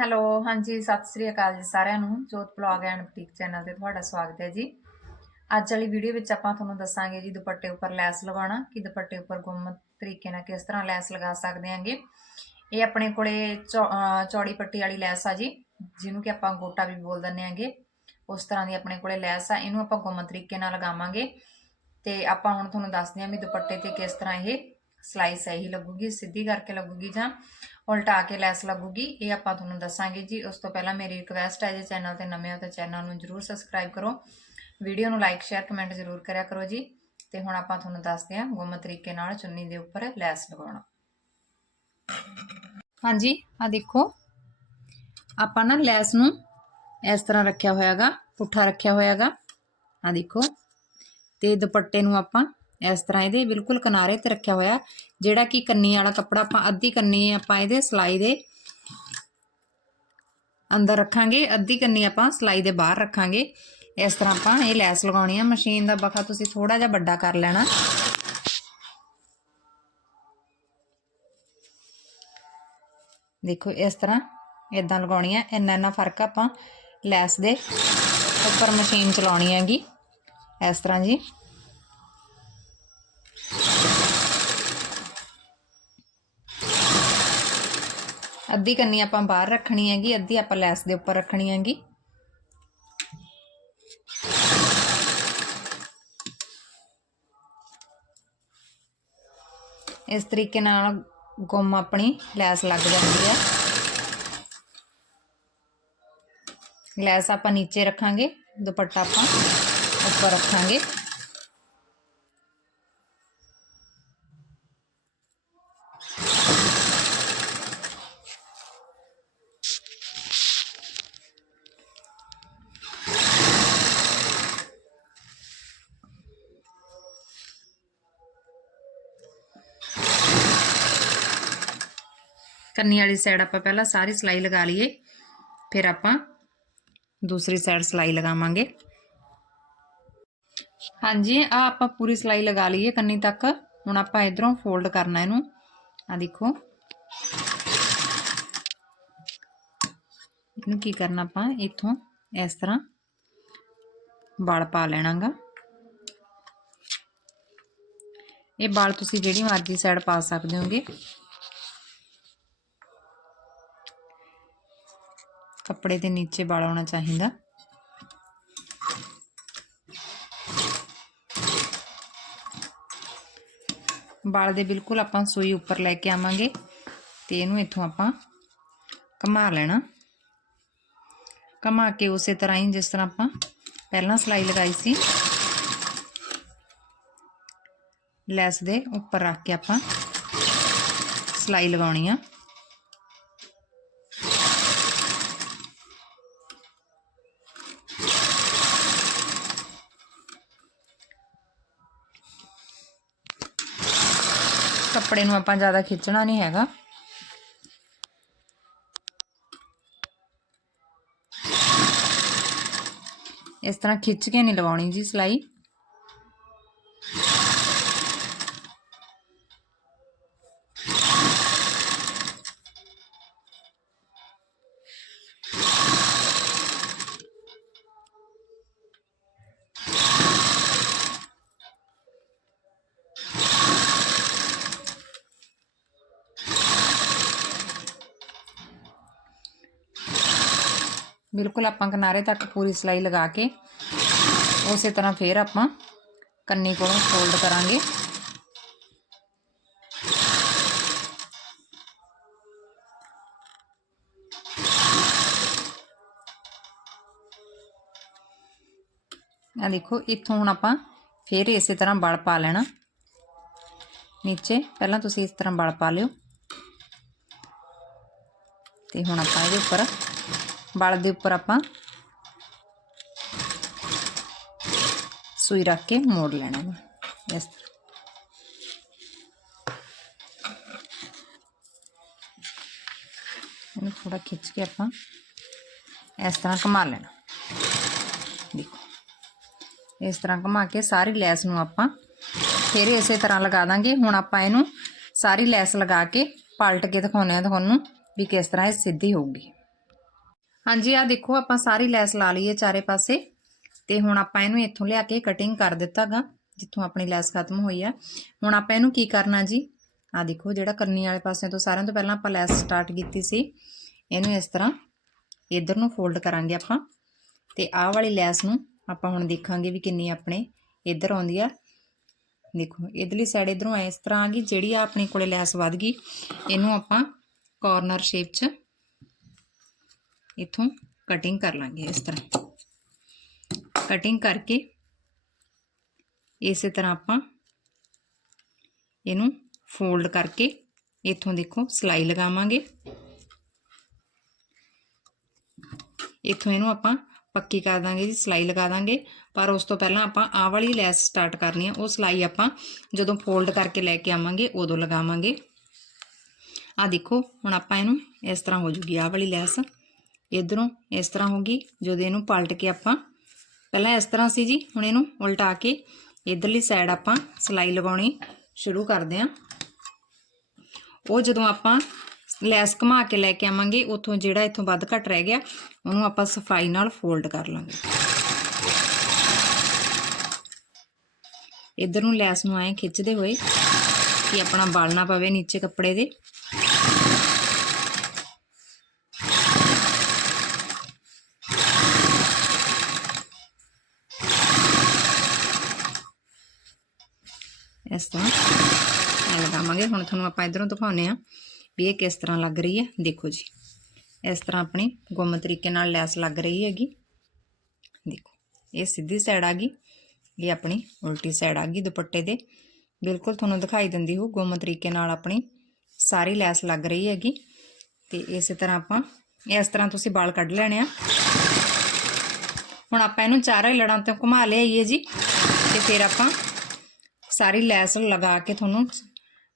Hello, ਹਾਂਜੀ, ਸਤਿ ਸ੍ਰੀ ਅਕਾਲ ਜੀ ਸਾਰਿਆਂ ਨੂੰ, ਜੋਤ ਬਲੌਗ ਐਂਡ ਬੁਟੀਕ ਚੈਨਲ ਤੇ ਤੁਹਾਡਾ ਸਵਾਗਤ ਹੈ ਜੀ। ਅੱਜ ਵਾਲੀ ਵੀਡੀਓ ਵਿੱਚ ਆਪਾਂ ਤੁਹਾਨੂੰ ਦੱਸਾਂਗੇ ਜੀ ਦੁਪੱਟੇ ਉੱਪਰ ਲੈਸ ਲਗਾਉਣਾ, ਕਿ ਦੁਪੱਟੇ ਉੱਪਰ ਗੁੰਮ ਤਰੀਕੇ ਨਾਲ ਕਿਸ ਤਰ੍ਹਾਂ ਲੈਸ ਲਗਾ ਸਕਦੇ ਹਾਂਗੇ। ਇਹ ਆਪਣੇ ਕੋਲੇ ਚੌ- ਚੌੜੀ ਪੱਟੀ ਵਾਲੀ ਲੈਸ ਆ ਜੀ, ਜਿਹਨੂੰ ਕਿ ਆਪਾਂ ਗੋਟਾ ਵੀ ਬੋਲ ਦਿੰਦੇ ਆਂਗੇ ਉਸ ਤਰ੍ਹਾਂ ਦੀ ਆਪਣੇ ਕੋਲੇ ਲੈਸ ਆ, ਇਹਨੂੰ ਆਪਾਂ ਗੁੰਮ ਤਰੀਕੇ ਨਾਲ ਲਗਾਵਾਂਗੇ। ਤੇ ਆਪਾਂ ਹੁਣ ਤੁਹਾਨੂੰ ਦੱਸਦੇ ਹਾਂ ਵੀ ਦੁਪੱਟੇ ਤੇ ਕਿਸ ਤਰ੍ਹਾਂ ਇਹ ਸਲਾਈ ਸਹੀ ਲੱਗੂਗੀ, ਸਿੱਧੀ ਕਰਕੇ ਲੱਗੂਗੀ ਜਾਂ ਉਲਟਾ ਕੇ ਲੈਸ ਲੱਗੂਗੀ, ਇਹ ਆਪਾਂ ਤੁਹਾਨੂੰ ਦੱਸਾਂਗੇ ਜੀ। ਉਸ ਤੋਂ ਪਹਿਲਾਂ ਮੇਰੀ ਰਿਕਵੈਸਟ ਹੈ ਜੇ ਚੈਨਲ ਤੇ ਨਵੇਂ ਹੋ ਤਾਂ ਚੈਨਲ ਨੂੰ ਜਰੂਰ ਸਬਸਕ੍ਰਾਈਬ ਕਰੋ। ਵੀਡੀਓ ਨੂੰ ਲਾਈਕ ਸ਼ੇਅਰ ਕਮੈਂਟ ਜਰੂਰ ਕਰਿਆ ਕਰੋ ਜੀ। ਤੇ ਹੁਣ ਆਪਾਂ ਤੁਹਾਨੂੰ ਦੱਸਦੇ ਹਾਂ ਗੁੰਮ ਤਰੀਕੇ ਨਾਲ ਚੁੰਨੀ ਦੇ ਉੱਪਰ ਲੈਸ ਲਗਾਉਣਾ। ਹਾਂਜੀ ਆ ਦੇਖੋ। ਆਪਾਂ ਨਾ ਲੈਸ ਨੂੰ ਇਸ ਤਰ੍ਹਾਂ ਰੱਖਿਆ ਹੋਇਆਗਾ, ਪੁੱਠਾ ਰੱਖਿਆ ਹੋਇਆਗਾ। ਆ ਦੇਖੋ। ਤੇ ਦੁਪੱਟੇ ਨੂੰ ਆਪਾਂ ਇਸ ਤਰ੍ਹਾਂ ਇਹਦੇ ਬਿਲਕੁਲ ਕਿਨਾਰੇ ਤੇ ਰੱਖਿਆ ਹੋਇਆ ਜਿਹੜਾ ਕਿ ਕੰਨੀ ਵਾਲਾ ਕੱਪੜਾ ਆਪਾਂ ਅੱਧੀ ਕੰਨੀ ਆਪਾਂ ਇਹਦੇ ਸਲਾਈ ਦੇ ਅੰਦਰ ਰੱਖਾਂਗੇ, ਅੱਧੀ ਕੰਨੀ ਆਪਾਂ ਸਲਾਈ ਦੇ ਬਾਹਰ ਰੱਖਾਂਗੇ। ਇਸ ਤਰ੍ਹਾਂ ਆਪਾਂ ਇਹ ਲੈਸ ਲਗਾਉਣੀ ਆ, ਮਸ਼ੀਨ ਦਾ ਬਖਾ ਤੁਸੀਂ ਥੋੜਾ ਜਿਹਾ ਵੱਡਾ ਕਰ ਲੈਣਾ। ਦੇਖੋ ਇਸ ਤਰ੍ਹਾਂ ਇਦਾਂ ਲਗਾਉਣੀ ਆ, ਇੰਨਾ ਇੰਨਾ ਫ਼ਰਕ ਆਪਾਂ ਲੈਸ ਦੇ ਉੱਪਰ ਮਸ਼ੀਨ ਚਲਾਉਣੀ ਹੈਗੀ। ਇਸ ਤਰ੍ਹਾਂ ਜੀ। ਅੱਧੀ ਕੰਨੀ ਆਪਾਂ ਬਾਹਰ ਰੱਖਣੀ ਹੈਗੀ, ਅੱਧੀ ਆਪਾਂ ਲੈਸ ਦੇ ਉੱਪਰ ਰੱਖਣੀ ਹੈਗੀ। ਇਸ ਤਰੀਕੇ ਨਾਲ ਗੁੰਮ ਆਪਣੀ ਲੈਸ ਲੱਗ ਜਾਂਦੀ ਹੈ। ਲੈਸ ਆਪਾਂ ਨੀਚੇ ਰੱਖਾਂਗੇ, ਦੁਪੱਟਾ ਆਪਾਂ ਉੱਪਰ ਰੱਖਾਂਗੇ। ਕੰਨੀ ਵਾਲੀ ਸਾਈਡ ਆਪਾਂ ਪਹਿਲਾਂ ਸਾਰੀ ਸਲਾਈ ਲਗਾ ਲਈਏ, ਫਿਰ ਆਪਾਂ ਦੂਸਰੀ ਸਾਈਡ ਸਲਾਈ ਲਗਾਵਾਂਗੇ। ਹਾਂਜੀ ਆ ਆਪਾਂ ਪੂਰੀ ਸਲਾਈ ਲਗਾ ਲਈਏ ਕੰਨੀ ਤੱਕ। ਹੁਣ ਆਪਾਂ ਇਧਰੋਂ ਫੋਲਡ ਕਰਨਾ ਇਹਨੂੰ। ਆ ਦੇਖੋ। ਇਹਨੂੰ ਕੀ ਕਰਨਾ ਆਪਾਂ? ਇੱਥੋਂ ਇਸ ਤਰ੍ਹਾਂ ਵਾਲ ਪਾ ਲੈਣਾਗਾ। ਇਹ ਵਾਲ ਤੁਸੀਂ ਜਿਹੜੀ ਮਰਜ਼ੀ ਸਾਈਡ ਪਾ ਸਕਦੇ ਹੋਗੇ। ਕੱਪੜੇ ਦੇ ਨੀਚੇ ਵਾਲ ਆਉਣਾ ਚਾਹੀਦਾ। ਵਾਲ ਦੇ ਬਿਲਕੁਲ ਆਪਾਂ ਸੂਈ ਉੱਪਰ ਲੈ ਕੇ ਆਵਾਂਗੇ ਤੇ ਇਹਨੂੰ ਇੱਥੋਂ ਆਪਾਂ ਘੁਮਾ ਲੈਣਾ। ਘੁਮਾ ਕੇ ਉਸੇ ਤਰ੍ਹਾਂ ਹੀ ਜਿਸ ਤਰ੍ਹਾਂ ਆਪਾਂ ਪਹਿਲਾਂ ਸਲਾਈ ਲਗਾਈ ਸੀ, ਲੈਸ ਦੇ ਉੱਪਰ ਰੱਖ ਕੇ ਆਪਾਂ ਸਲਾਈ ਲਗਾਉਣੀ ਆ। ਕੱਪੜੇ ਨੂੰ ਆਪਾਂ ਜ਼ਿਆਦਾ ਖਿੱਚਣਾ ਨਹੀਂ ਹੈਗਾ। ਇਸ ਤਰ੍ਹਾਂ ਖਿੱਚ ਕੇ ਨਹੀਂ ਲਵਾਉਣੀ ਜੀ ਸਲਾਈ। ਬਿਲਕੁਲ ਆਪਾਂ ਕਿਨਾਰੇ ਤੱਕ ਪੂਰੀ ਸਲਾਈ ਲਗਾ ਕੇ ਉਸੇ ਤਰ੍ਹਾਂ ਫੇਰ ਆਪਾਂ ਕੰਨੀ ਕੋਲੋਂ ਫੋਲਡ ਕਰਾਂਗੇ। ਆ ਦੇਖੋ, ਇੱਥੋਂ ਹੁਣ ਆਪਾਂ ਫੇਰ ਇਸੇ ਤਰ੍ਹਾਂ ਬਲ ਪਾ ਲੈਣਾ। ਨੀਚੇ, ਪਹਿਲਾਂ ਤੁਸੀਂ ਇਸ ਤਰ੍ਹਾਂ ਬਲ ਪਾ ਲਿਓ। ਤੇ ਹੁਣ ਆਪਾਂ ਇਹਦੇ ਉੱਪਰ ਵਲ ਦੇ ਉੱਪਰ ਆਪਾਂ ਸੂਈ ਰੱਖ ਕੇ ਮੋੜ ਲੈਣਾ ਹੈ ਇਸ ਤਰ੍ਹਾਂ। ਇਹਨੂੰ ਥੋੜਾ ਖਿੱਚ ਕੇ ਆਪਾਂ ਇਸ ਤਰ੍ਹਾਂ ਘੁਮਾ ਲੈਣਾ। ਦੇਖੋ, ਇਸ ਤਰ੍ਹਾਂ ਘੁਮਾ ਕੇ ਸਾਰੀ ਲੈਸ ਨੂੰ ਆਪਾਂ ਫਿਰ ਇਸੇ ਤਰ੍ਹਾਂ ਲਗਾ ਦਾਂਗੇ। ਹੁਣ ਆਪਾਂ ਇਹਨੂੰ ਸਾਰੀ ਲੈਸ ਲਗਾ ਕੇ ਪਲਟ ਕੇ ਦਿਖਾਉਂਦੇ ਆ ਤੁਹਾਨੂੰ ਵੀ ਕਿਸ ਤਰ੍ਹਾਂ ਇਹ ਸਿੱਧੀ ਹੋਊਗੀ। ਹਾਂਜੀ ਆ ਦੇਖੋ, ਆਪਾਂ ਸਾਰੀ ਲੈਸ ਲਾ ਲਈ ਹੈ ਚਾਰੇ ਪਾਸੇ। ਤੇ ਹੁਣ ਆਪਾਂ ਇਹਨੂੰ ਇੱਥੋਂ ਲਿਆ ਕੇ ਕਟਿੰਗ ਕਰ ਦਿੱਤਾਗਾ, ਜਿੱਥੋਂ ਆਪਣੀ ਲੈਸ ਖਤਮ ਹੋਈ ਆ। ਹੁਣ ਆਪਾਂ ਇਹਨੂੰ ਕੀ ਕਰਨਾ ਜੀ? ਆ ਦੇਖੋ, ਜਿਹੜਾ ਕਰਨੀ ਵਾਲੇ ਪਾਸੇ ਤੋਂ ਸਾਰਿਆਂ ਤੋਂ ਪਹਿਲਾਂ ਆਪਾਂ ਲੈਸ ਸਟਾਰਟ ਕੀਤੀ ਸੀ। ਇਹਨੂੰ ਇਸ ਤਰ੍ਹਾਂ ਇਧਰ ਨੂੰ ਫੋਲਡ ਕਰਾਂਗੇ ਆਪਾਂ। ਤੇ ਆਹ ਵਾਲੀ ਲੈਸ ਨੂੰ ਆਪਾਂ ਹੁਣ ਦੇਖਾਂਗੇ ਵੀ ਕਿੰਨੀ ਆਪਣੇ ਇੱਧਰ ਆਉਂਦੀ ਆ। ਦੇਖੋ, ਇਧਰਲੀ ਸਾਈਡ ਇਧਰੋਂ ਇਸ ਤਰ੍ਹਾਂ ਆ ਗਈ, ਜਿਹੜੀ ਆ ਆਪਣੇ ਕੋਲੇ ਲੈਸ ਵੱਧ ਗਈ, ਇਹਨੂੰ ਆਪਾਂ ਕਾਰਨਰ ਸ਼ੇਪ 'ਚ ਇੱਥੋਂ ਕਟਿੰਗ ਕਰ ਲਾਂਗੇ ਇਸ ਤਰ੍ਹਾਂ। ਕਟਿੰਗ ਕਰਕੇ ਇਸੇ ਤਰ੍ਹਾਂ ਆਪਾਂ ਇਹਨੂੰ ਫੋਲਡ ਕਰਕੇ ਇੱਥੋਂ ਦੇਖੋ ਸਲਾਈ ਲਗਾਵਾਂਗੇ। ਇੱਥੋਂ ਇਹਨੂੰ ਆਪਾਂ ਪੱਕੀ ਕਰ ਦਾਂਗੇ ਜੀ, ਸਲਾਈ ਲਗਾ ਦਾਂਗੇ। ਪਰ ਉਸ ਤੋਂ ਪਹਿਲਾਂ ਆਪਾਂ ਆਹ ਵਾਲੀ ਲੈਸ ਸਟਾਰਟ ਕਰਨੀ ਆ, ਉਹ ਸਲਾਈ ਆਪਾਂ ਜਦੋਂ ਫੋਲਡ ਕਰਕੇ ਲੈ ਕੇ ਆਵਾਂਗੇ, ਉਦੋਂ ਲਗਾਵਾਂਗੇ। ਆ ਦੇਖੋ, ਹੁਣ ਆਪਾਂ ਇਹਨੂੰ ਇਸ ਤਰ੍ਹਾਂ ਹੋ ਜੂਗੀ, ਆਹ ਵਾਲੀ ਲੈਸ। ਇਧਰੋਂ ਇਸ ਤਰ੍ਹਾਂ ਹੋਗੀ ਜਦੋਂ ਇਹਨੂੰ ਪਲਟ ਕੇ ਆਪਾਂ ਪਹਿਲਾਂ ਇਸ ਤਰ੍ਹਾਂ ਸੀ ਜੀ, ਹੁਣ ਇਹਨੂੰ ਉਲਟਾ ਕੇ ਇਧਰਲੀ ਸਾਈਡ ਆਪਾਂ ਸਲਾਈ ਲਗਾਉਣੀ ਸ਼ੁਰੂ ਕਰਦੇ ਆਂ ਉਹ ਜਦੋਂ ਆਪਾਂ ਲੈਸ ਘੁਮਾ ਕੇ ਲੈ ਕੇ ਆਵਾਂਗੇ, ਉਥੋਂ ਜਿਹੜਾ ਇਥੋਂ ਵੱਧ ਘਟ ਰਹਿ ਗਿਆ, ਉਹਨੂੰ ਆਪਾਂ ਸਫ਼ਾਈ ਨਾਲ ਫੋਲਡ ਕਰ ਲਾਂਗੇ। ਇਧਰ ਨੂੰ ਲੈਸ ਨੂੰ ਐਂ ਖਿੱਚਦੇ ਹੋਏ ਕਿ ਆਪਣਾ ਵਾਲ ਨਾ ਪਵੇ ਨੀਚੇ ਕੱਪੜੇ ਦੇ। ਇਸ ਤਰ੍ਹਾਂ। ਲਗਾਵਾਂਗੇ। ਹੁਣ ਤੁਹਾਨੂੰ ਆਪਾਂ ਇਧਰੋਂ ਦਿਖਾਉਨੇ ਆ ਵੀ ਇਹ ਕਿਸ ਤਰ੍ਹਾਂ ਲੱਗ ਰਹੀ ਹੈ। ਦੇਖੋ ਜੀ, ਇਸ ਤਰ੍ਹਾਂ ਆਪਣੀ ਗੁੰਮ ਤਰੀਕੇ ਨਾਲ ਲੈਸ ਲੱਗ ਰਹੀ ਹੈਗੀ। ਦੇਖੋ, ਇਹ ਸਿੱਧੀ ਸਾਈਡ ਆ ਗਈ। ਇਹ ਆਪਣੀ ਉਲਟੀ ਸਾਈਡ ਆ ਗਈ ਦੁਪੱਟੇ ਦੇ। ਬਿਲਕੁਲ ਤੁਹਾਨੂੰ ਦਿਖਾਈ ਦਿੰਦੀ ਹੋ ਗੁੰਮ ਤਰੀਕੇ ਨਾਲ ਆਪਣੀ ਸਾਰੀ ਲੈਸ ਲੱਗ ਰਹੀ ਹੈਗੀ। ਤੇ ਇਸੇ ਤਰ੍ਹਾਂ ਆਪਾਂ, ਇਸ ਤਰ੍ਹਾਂ ਤੁਸੀਂ ਵਾਲ ਕੱਢ ਲੈਣੇ ਆ। ਹੁਣ ਆਪਾਂ ਇਹਨੂੰ ਚਾਰੇ ਲੜਾਂ ਤੋਂ ਘੁਮਾ ਲਿਆਈਏ ਜੀ। ਤੇ ਫਿਰ ਆਪਾਂ ਸਾਰੀ ਲੈਸ ਲਗਾ ਕੇ ਤੁਹਾਨੂੰ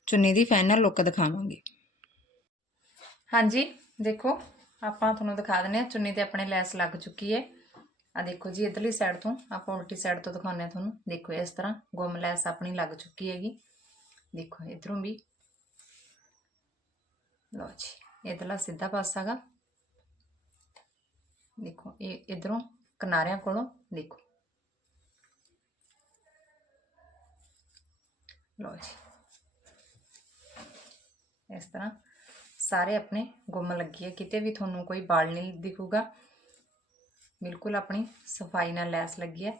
ਚੁੰਨੀ ਦੀ ਫਾਈਨਲ ਲੁੱਕ ਦਿਖਾਵਾਂਗੇ। ਹਾਂਜੀ, ਦੇਖੋ, ਆਪਾਂ ਤੁਹਾਨੂੰ ਦਿਖਾ ਦਿੰਨੇ ਆ ਚੁੰਨੀ ਤੇ ਆਪਣੇ ਲੈਸ ਲੱਗ ਚੁੱਕੀ ਹੈ ਆ ਦੇਖੋ ਜੀ, ਇਧਰਲੀ ਸਾਈਡ ਤੋਂ, ਆਪਾਂ ਉਲਟੀ ਸਾਈਡ ਤੋਂ ਦਿਖਾਉਂਦੇ ਆ ਤੁਹਾਨੂੰ। ਦੇਖੋ, ਇਸ ਤਰ੍ਹਾਂ ਗੁੰਮ ਲੈਸ ਆਪਣੀ ਲੱਗ ਚੁੱਕੀ ਹੈਗੀ। ਦੇਖੋ, ਇਧਰੋਂ ਵੀ। ਲਓ ਜੀ, ਇਧਰਲਾ ਸਿੱਧਾ ਪਾਸਾਗਾ ਦੇਖੋ, ਇਹ ਇਧਰੋਂ ਕਿਨਾਰਿਆਂ ਕੋਲੋਂ, ਦੇਖੋ। ਲਓ ਜੀ ਇਸ ਤਰ੍ਹਾਂ ਸਾਰੇ ਆਪਣੇ ਗੁੰਮ ਲੱਗੀ ਹੈ। ਕਿਤੇ ਵੀ ਤੁਹਾਨੂੰ ਕੋਈ ਵਾਲ ਨਹੀਂ ਦਿਖੂਗਾ। ਬਿਲਕੁਲ ਆਪਣੀ ਸਫ਼ਾਈ ਨਾਲ ਲੈਸ ਲੱਗੀ ਹੈ।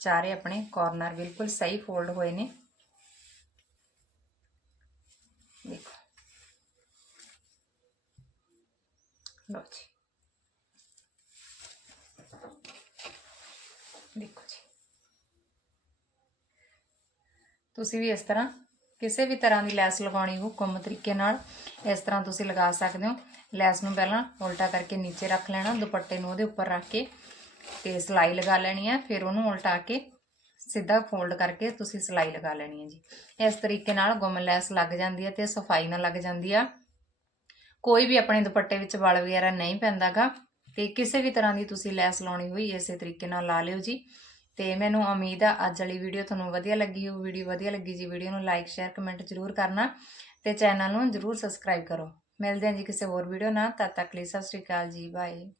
ਚਾਰੇ ਆਪਣੇ ਕਾਰਨਰ ਬਿਲਕੁਲ ਸਹੀ ਫੋਲਡ ਹੋਏ ਨੇ। ਦੇਖੋ। ਲਓ ਜੀ। ਦੇਖੋ ਜੀ। ਤੁਸੀਂ ਵੀ ਇਸ ਤਰ੍ਹਾਂ ਕਿਸੇ ਵੀ ਤਰ੍ਹਾਂ ਦੀ ਲੈਸ ਲਗਾਉਣੀ ਹੋ ਗੁੰਮ ਤਰੀਕੇ ਨਾਲ, ਇਸ ਤਰ੍ਹਾਂ ਤੁਸੀਂ ਲਗਾ ਸਕਦੇ ਹੋ। ਲੈਸ ਨੂੰ ਪਹਿਲਾਂ ਉਲਟਾ ਕਰਕੇ ਨੀਚੇ ਰੱਖ ਲੈਣਾ, ਦੁਪੱਟੇ ਨੂੰ ਉਹਦੇ ਉੱਪਰ ਰੱਖ ਕੇ ਤੇ ਸਲਾਈ ਲਗਾ ਲੈਣੀ ਹੈ। ਫਿਰ ਉਹਨੂੰ ਉਲਟਾ ਕੇ ਸਿੱਧਾ ਫੋਲਡ ਕਰਕੇ ਤੁਸੀਂ ਸਲਾਈ ਲਗਾ ਲੈਣੀ ਹੈ ਜੀ। ਇਸ ਤਰੀਕੇ ਨਾਲ ਗੁੰਮ ਲੈਸ ਲੱਗ ਜਾਂਦੀ ਹੈ ਤੇ ਸਫ਼ਾਈ ਨਾਲ ਲੱਗ ਜਾਂਦੀ ਆ। ਕੋਈ ਵੀ ਆਪਣੇ ਦੁਪੱਟੇ ਵਿੱਚ ਵਲ ਵਗੈਰਾ ਨਹੀਂ ਪੈਂਦਾਗਾ ਤੇ ਕਿਸੇ ਵੀ ਤਰ੍ਹਾਂ ਦੀ ਤੁਸੀਂ ਲੈਸ ਲਾਉਣੀ ਹੋਈ, ਇਸੇ ਤਰੀਕੇ ਨਾਲ ਲਾ ਲਿਓ ਜੀ। ਤੇ ਮੈਨੂੰ ਉਮੀਦ ਆ, ਅੱਜ ਵਾਲੀ ਵੀਡੀਓ ਤੁਹਾਨੂੰ ਵਧੀਆ ਲੱਗੀ ਹੋ ਵੀਡੀਓ ਵਧੀਆ ਲੱਗੀ ਜੀ ਵੀਡੀਓ ਨੂੰ ਲਾਈਕ ਸ਼ੇਅਰ ਕਮੈਂਟ ਜ਼ਰੂਰ ਕਰਨਾ ਤੇ ਚੈਨਲ ਨੂੰ ਜ਼ਰੂਰ ਸਬਸਕ੍ਰਾਈਬ ਕਰੋ। ਮਿਲਦੇ ਹਾਂ ਜੀ ਕਿਸੇ ਹੋਰ ਵੀਡੀਓ ਨਾਲ, ਤਦ ਤੱਕ ਲਈ ਸਤਿ ਸ਼੍ਰੀ ਅਕਾਲ ਜੀ ਬਾਏ